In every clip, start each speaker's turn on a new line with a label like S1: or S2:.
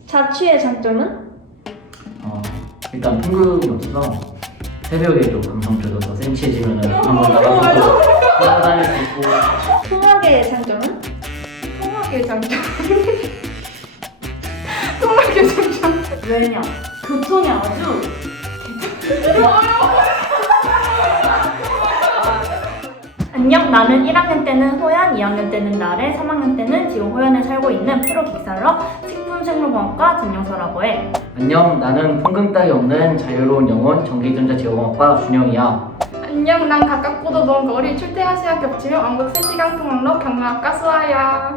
S1: 자취의 장점은?
S2: 일단 통금이 없어서 새벽에 좀 감성 젖어서 센치해지면은 한번 나가서 돌아다닐 수 있고.
S1: 통학의 장점은?
S3: 통학의 장점. 통학의 장점.
S1: 왜냐? 교통이 아주 안녕, 나는 1학년 때는 호연, 2학년 때는 나래, 3학년 때는 지금 호연에 살고 있는 프로 긱살러 식품생물공학과 전영서라고 해.
S2: 안녕, 나는 통금 따위 없는 자유로운 영혼 전기전자 제공학과 준영이야.
S3: 안녕, 난 가깝고도 먼 거리 출퇴하시와 겹치며 왕복 3시간 통학로 경마학과 수아야.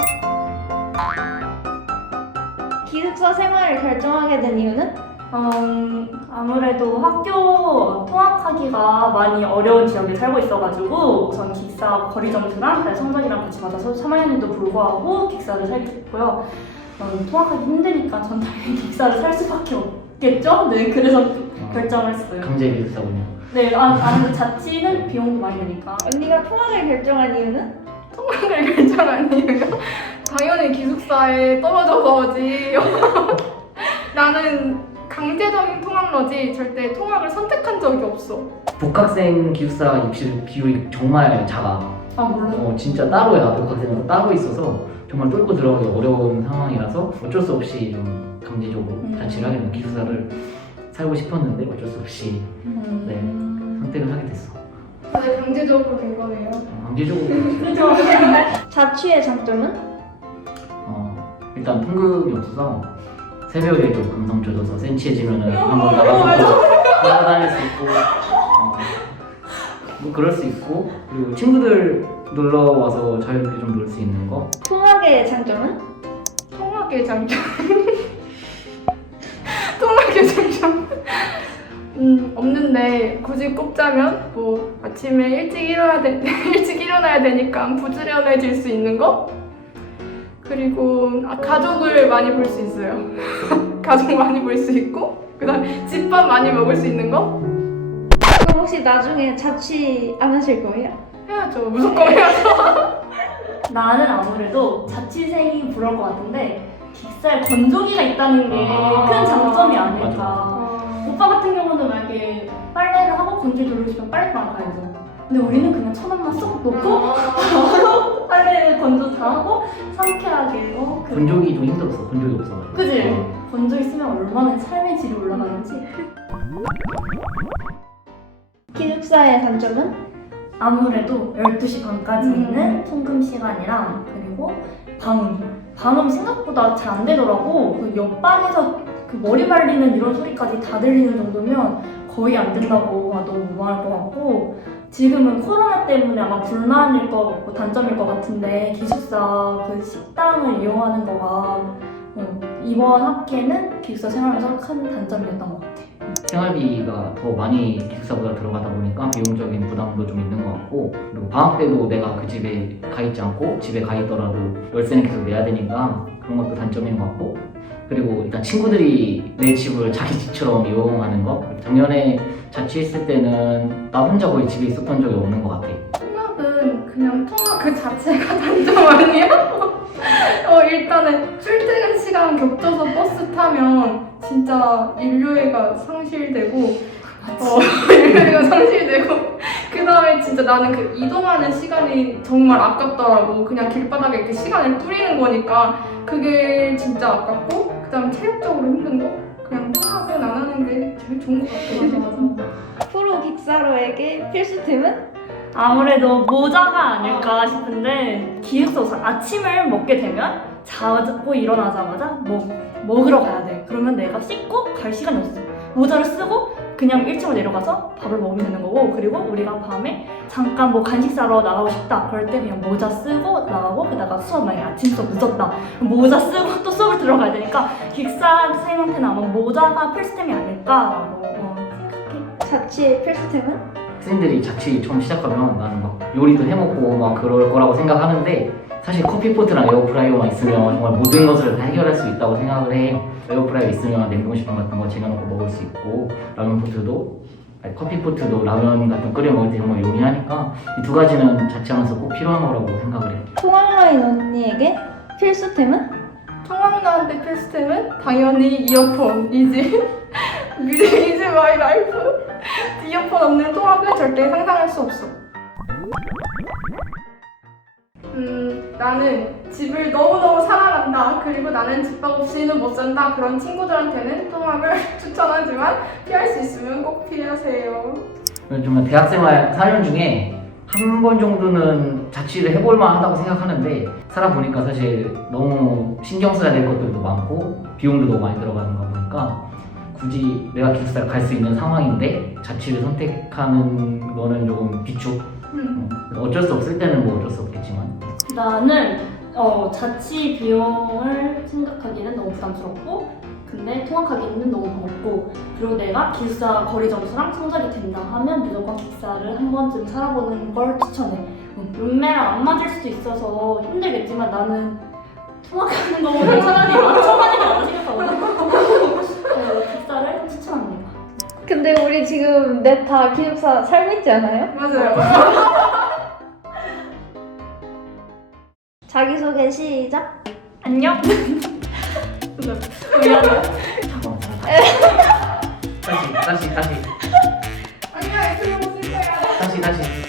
S1: 기숙사 생활을 결정하게 된 이유는?
S4: 아무래도 학교 통학하기가 많이 어려운 지역에 살고 있어가지고 우선 기숙사 거리 점수랑 달 성적이랑 같이 맞아서 3학년에도 불구하고 기숙사를 살게 됐고요. 통학하기 힘드니까 전 당연히 기숙사를 살 수밖에 없겠죠? 네, 그래서 결정을 했어요.
S2: 강제 기숙사군요.
S4: 네, 아무래도 자취는 비용도 많이 드니까.
S1: 언니가 통학을 결정한 이유는?
S3: 통학을 결정한 이유요? 당연히 기숙사에 떨어져서지. 나는 강제적인 통학로지 절대 통학을 선택한 적이 없어.
S2: 복학생 기숙사 입실 비율이 정말 작아.
S4: 물론.
S2: 진짜 따로야. 복학생은 따로 있어서 정말 뚫고 들어가기 어려운 상황이라서 어쩔 수 없이 좀 강제적으로 자취를 하게 된 기숙사를 살고 싶었는데 어쩔 수 없이 네, 선택을 하게 됐어.
S3: 다들 강제적으로 된 거네요.
S2: 강제적으로.
S4: 그죠?
S1: 자취의 장점은?
S2: 일단 통금이 없어서 새벽에 좀 감성 젖어서 센치해지면은 한번 나가서 돌아다닐 수 있고 뭐 그럴 수 있고, 그리고 친구들 놀러 와서 자유롭게 좀 놀 수 있는 거.
S1: 통학의 장점은?
S3: 통학의 장점. 통학의 장점. 없는데 굳이 꼽자면 뭐 아침에 일찍 일어나야 되니까 부지런해질 수 있는 거. 그리고 가족을 많이 볼 수 있어요. 가족 많이 볼 수 있고, 그다음 집밥 많이 먹을 수 있는 거.
S1: 그럼 혹시 나중에 자취 안 하실 거예요?
S3: 해야죠. 무조건 해야죠.
S4: 나는 아무래도 자취생이 부러울 것 같은데 기숙사에 건조기가 있다는 게 큰 장점이 아닐까. 오빠 같은 경우는 만약에 빨래를 하고 건조기 돌리고 싶으면 빨래방 가야죠. 근데 우리는 그냥 천원만 쏙 놓고 바로 빨래 건조 다 하고 상쾌하게
S2: 건조기 좀 힘들었어. 건조기 없어가지고.
S4: 그지? 건조 있으면 얼마나 삶의 질이 올라가는지.
S1: 기숙사의 단점은?
S4: 아무래도 12시 반까지 있는 통금 시간이랑 그리고 방음 생각보다 잘 안 되더라고. 그 옆방에서 그 머리 말리는 이런 소리까지 다 들리는 정도면 거의 안 된다고 봐도 무방할 것 같고, 지금은 코로나 때문에 아마 불만일 것 같고 단점일 것 같은데 기숙사 그 식당을 이용하는 거가 이번 학기에는 기숙사 생활에서 큰 단점이었던 것 같아.
S2: 생활비가 더 많이 기숙사보다 들어가다 보니까 비용적인 부담도 좀 있는 것 같고, 그리고 방학 때도 내가 그 집에 가 있지 않고 집에 가 있더라도 월세는 계속 내야 되니까 그런 것도 단점인 것 같고, 그리고 일단 친구들이 내 집을 자기 집처럼 이용하는 거. 작년에 자취했을 때는 나 혼자 거의 집에 있었던 적이 없는 것 같아.
S3: 통학은 그냥 통학 그 자체가 단점 아니야? 일단은 출퇴근 시간 겹쳐서 버스 타면 진짜 인류애가 상실되고, 인류애가 상실되고, 그 다음에 진짜 나는 그 이동하는 시간이 정말 아깝더라고. 그냥 길바닥에 이렇게 시간을 뿌리는 거니까 그게 진짜 아깝고, 그 다음에 체력적으로 힘든 거? 그냥 통학은 안 하는 게 제일 좋은 것 같아요.
S1: 프로 긱살러에게 필수템은?
S4: 아무래도 모자가 아닐까 싶은데, 기숙사 아침을 먹게 되면 자고 일어나자마자 먹으러 가야 돼. 그러면 내가 씻고 갈 시간이 없어. 모자를 쓰고 그냥 1층으로 내려가서 밥을 먹으면 되는 거고, 그리고 우리가 밤에 잠깐 간식 사러 나가고 싶다 그럴 때 그냥 모자 쓰고 나가고, 게다가 수업 만약에 아침 수업 늦었다 그럼 모자 쓰고 또 수업을 들어가야 되니까 기숙사생한테는 아마 모자가 필수템이 아닐까라고 생각해.
S1: 자취의 필수템은?
S2: 학생들이 자취 처음 시작하면 나는 막 요리도 해먹고 막 그럴 거라고 생각하는데, 사실 커피포트랑 에어프라이어만 있으면 정말 모든 것을 다 해결할 수 있다고 생각을 해. 에어프라이어 있으면 냉동식품 같은 거 쟁여놓고 먹을 수 있고, 커피포트도 라면 같은 거 끓여 먹을 때 정말 용이하니까 이 두 가지는 자취하면서 꼭 필요한 거라고 생각을 해.
S1: 통학로인 언니에게 필수템은?
S3: 청왕나한테 필수템은 당연히 이어폰이지. 뮤직이즈 마이 라이프. 이어폰 없는 통학은 절대 상상할 수 없어. 나는 집을 너무너무 사랑한다. 그리고 나는 집밥 없이는 못 산다. 그런 친구들한테는 통학을 추천하지만 피할 수 있으면 꼭 피하세요.
S2: 정말 대학생활 4년 중에 한 번 정도는 자취를 해볼만 하다고 생각하는데 살아보니까 사실 너무 신경 써야 될 것들도 많고 비용도 너무 많이 들어가는 거 보니까 굳이 내가 기숙사를 갈 수 있는 상황인데 자취를 선택하는 거는 조금 비축. 어쩔 수 없을 때는 뭐 어쩔 수 없겠지만
S4: 나는 자취 비용을 생각하기에는 너무 부담스럽고 근데 통학하기에는 너무 버겁고 그리고 내가 기숙사 거리 점수랑 성적이 된다 하면 무조건 기숙사를 한 번쯤 살아보는 걸 추천해. 룸메랑 안 맞을 수도 있어서 힘들겠지만 나는 통학하는 거보다 차라리 맞춰가는 게 낫다 생각하거든. 기숙사를 추천합니다.
S5: 근데 우리 지금 넷 다 기숙사 살고 있지 않아요?
S3: 맞아요.
S5: 자기소개 시작.
S1: 안녕.
S2: 잠깐만 다시
S3: 아니야, 애플 못쓸 거야.
S2: 다시